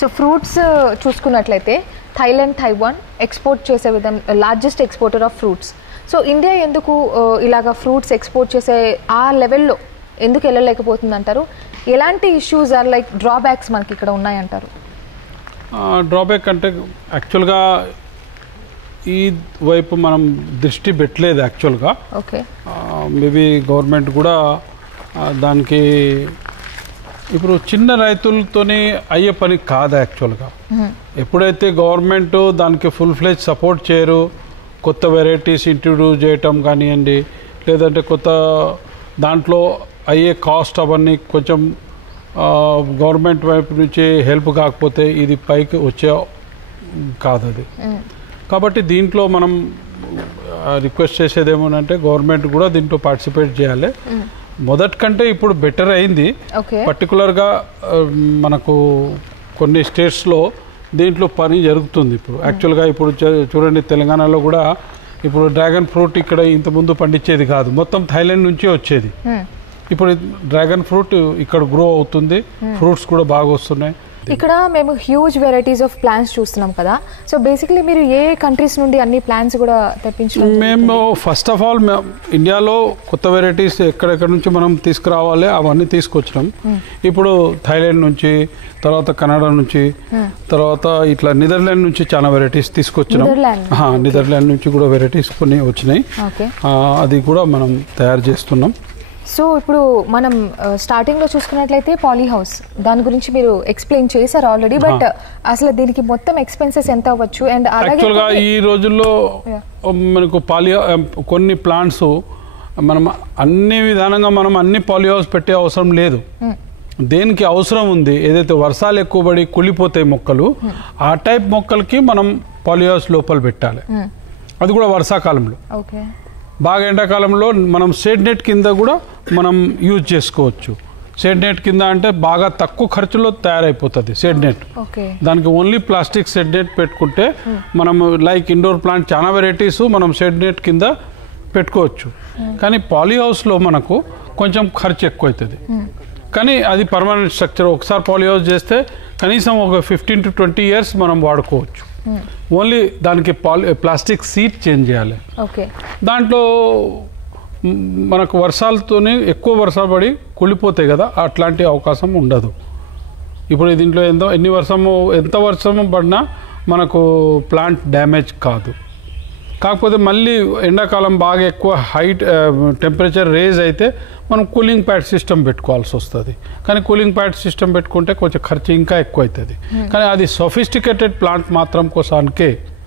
So fruits చూసుకున్నట్లయితే Thailand, Taiwan export చేసే విధంగా largest exporter of fruits. So India ఎందుకు ఇలాగా ఫ్రూట్స్ ఎక్స్పోర్ట్ చేసే ఆ లెవెల్లో ఎందుకు వెళ్ళలేకపోతుంది అంటారు? ఎలాంటి ఇష్యూస్ ఆర్ లైక్ డ్రాబ్యాక్స్ మనకి ఇక్కడ ఉన్నాయంటారు? డ్రాబ్యాక్ అంటే యాక్చువల్గా ఈ వైపు మనం దృష్టి పెట్టలేదు యాక్చువల్గా. ఓకే, మేబీ గవర్నమెంట్ కూడా దానికి ఇప్పుడు చిన్న రైతులతోనే అయ్యే పని కాదు యాక్చువల్గా. ఎప్పుడైతే గవర్నమెంట్ దానికి ఫుల్ ఫ్లెజ్ సపోర్ట్ చేయరు, కొత్త వెరైటీస్ ఇంట్రడ్యూస్ చేయటం కానివ్వండి, లేదంటే కొత్త దాంట్లో అయ్యే కాస్ట్ అవన్నీ కొంచెం గవర్నమెంట్ వైపు నుంచి హెల్ప్ కాకపోతే ఇది పైకి వచ్చే కాదు అది. కాబట్టి దీంట్లో మనం రిక్వెస్ట్ చేసేది ఏమోనంటే గవర్నమెంట్ కూడా దీంట్లో పార్టిసిపేట్ చేయాలి. మొదటి కంటే ఇప్పుడు బెటర్ అయింది. పర్టికులర్గా మనకు కొన్ని స్టేట్స్లో దీంట్లో పని జరుగుతుంది ఇప్పుడు. యాక్చువల్గా ఇప్పుడు చూడండి, తెలంగాణలో కూడా ఇప్పుడు డ్రాగన్ ఫ్రూట్ ఇక్కడ ఇంతకుముందు పండించేది కాదు, మొత్తం థాయిలాండ్ నుంచే వచ్చేది. ఇప్పుడు డ్రాగన్ ఫ్రూట్ ఇక్కడ గ్రో అవుతుంది, ఫ్రూట్స్ కూడా బాగా వస్తున్నాయి. ఇక్కడ మేము హ్యూజ్ వెరైటీస్ ఆఫ్ ప్లాంట్స్ చూస్తున్నాం కదా. సో బేసిక్లీ మీరు ఏ కంట్రీస్ నుండి అన్ని ప్లాంట్స్ కూడా తెప్పించారు? మేము ఫస్ట్ ఆఫ్ ఆల్ ఇండియాలో కొత్త వెరైటీస్ ఎక్కడెక్కడ నుంచి మనం తీసుకురావాలి అవన్నీ తీసుకొచ్చినాం. ఇప్పుడు థాయిలాండ్ నుంచి, తర్వాత కెనడా నుంచి, తర్వాత ఇట్లా నెదర్లాండ్ నుంచి చాలా వెరైటీస్ తీసుకొచ్చినాం. నెదర్లాండ్ నుంచి కూడా వెరైటీస్ కొన్ని వచ్చినాయి, అది కూడా మనం తయారు చేస్తున్నాం. సో ఇప్పుడు మనం స్టార్టింగ్లో చూసుకున్నట్లయితే పాలీ హౌస్ దాని గురించి మీరు ఎక్స్ప్లెయిన్ చేశారు ఆల్రెడీ, బట్ అసలు దీనికి మొత్తం ఎక్స్పెన్సెస్ ఎంత అవ్వచ్చు? అండ్ యాక్చువల్గా ఈ రోజుల్లో మనకు కొన్ని ప్లాంట్స్ మనం అన్ని విధానంగా మనం అన్ని పాలీ హౌస్ పెట్టే అవసరం లేదు. దేనికి అవసరం ఉంది, ఏదైతే వర్షాలు ఎక్కువ పడి కుళ్ళిపోతాయి మొక్కలు, ఆ టైప్ మొక్కలకి మనం పాలీ హౌస్ లోపల పెట్టాలి. అది కూడా వర్షాకాలంలో. ఓకే, బాగా ఎండాకాలంలో మనం షెడ్ నెట్ కింద కూడా మనం యూజ్ చేసుకోవచ్చు. షెడ్ నెట్ కింద అంటే బాగా తక్కువ ఖర్చులో తయారైపోతుంది షెడ్ నెట్. దానికి ఓన్లీ ప్లాస్టిక్ షెడ్ నెట్ పెట్టుకుంటే మనం లైక్ ఇండోర్ ప్లాంట్ చాలా వెరైటీస్ మనం షెడ్ నెట్ కింద పెట్టుకోవచ్చు. కానీ పాలీ హౌస్లో మనకు కొంచెం ఖర్చు ఎక్కువ అవుతుంది, కానీ అది పర్మనెంట్ స్ట్రక్చర్. ఒకసారి పాలీ హౌస్ చేస్తే కనీసం ఒక 15 to 20 years మనం వాడుకోవచ్చు. ఓన్లీ దానికి ప్లాస్టిక్ సీట్ చేంజ్ చేయాలి. దాంట్లో మనకు వర్షాలతోనే ఎక్కువ వర్షాలు పడి కుళ్ళిపోతాయి కదా, అట్లాంటి అవకాశం ఉండదు. ఇప్పుడు దీంట్లో ఎంత వర్షము పడినా మనకు ప్లాంట్ డ్యామేజ్ కాదు. కాకపోతే మళ్ళీ ఎండాకాలం బాగా ఎక్కువ టెంపరేచర్ రేజ్ అయితే మనం కూలింగ్ ప్యాడ్ సిస్టమ్ పెట్టుకోవాల్సి వస్తుంది. కానీ కూలింగ్ ప్యాడ్ సిస్టమ్ పెట్టుకుంటే కొంచెం ఖర్చు ఇంకా ఎక్కువ అవుతుంది. కానీ అది సొఫిస్టికేటెడ్ ప్లాంట్ మాత్రం కోసానికే